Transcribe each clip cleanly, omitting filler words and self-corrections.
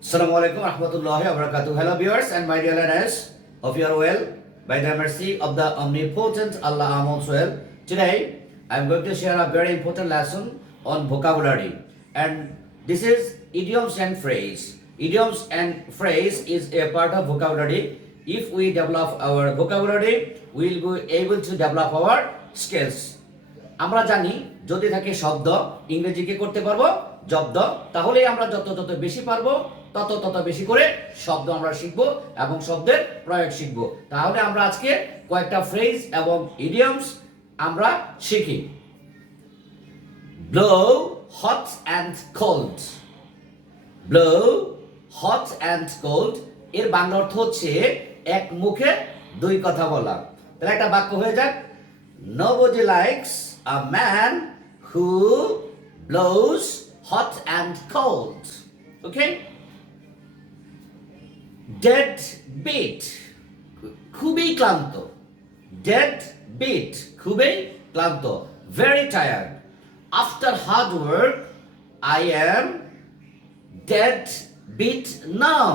Assalamualaikum warahmatullahi wabarakatuh. Hello viewers and my dear learners. Hope you are well. By the mercy of the omnipotent Allah, I am also well. Today I am going to share a very important lesson on vocabulary, and this is idioms and phrase. Idioms and phrase is a part of vocabulary. If we develop our vocabulary, we will be able to develop our skills. আমরা জানি যদি থাকে শব্দ ইংরেজি কি করতে পারবো জব্দ, তাহলেই আমরা যত বেশি পারবো তত বেশি করে শব্দ আমরা শিখবো এবং শব্দের প্রয়োগ শিখবো। তাহলে আমরা আজকে কয়েকটা ফ্রেজ এবং ইডিয়মস আমরা শিখি। blow hot and cold, blow hot and cold এর বাংলা অর্থ হচ্ছে এক মুখে দুই কথা বলা। তাহলে একটা বাক্য হয়ে যাক, nobody likes a man who blows hot and cold. Okay? Dead beat, খুবই ক্লান্ত। Dead beat, খুবই ক্লান্ত। Very tired. After hard work, I am dead beat now.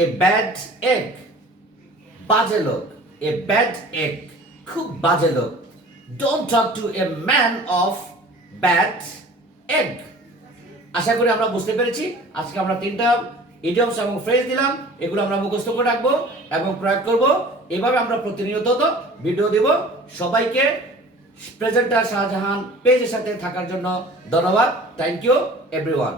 A bad egg, বাজে লোক। A bad egg, খুব বাজে লোক। Don't talk to a man of bad egg. আশা করি আমরা বুঝতে পেরেছি। আজকে আমরা তিনটা ইডিয়মস এবং ফ্রেজ দিলাম, এগুলো আমরা মুখস্থ করে রাখবো এবং প্রয়োগ করব। এভাবে আমরা প্রতিনিয়ত ভিডিও দেব। সবাইকে প্রেজেন্টার শাহজাহান পেজের সাথে থাকার জন্য ধন্যবাদ। Thank you everyone.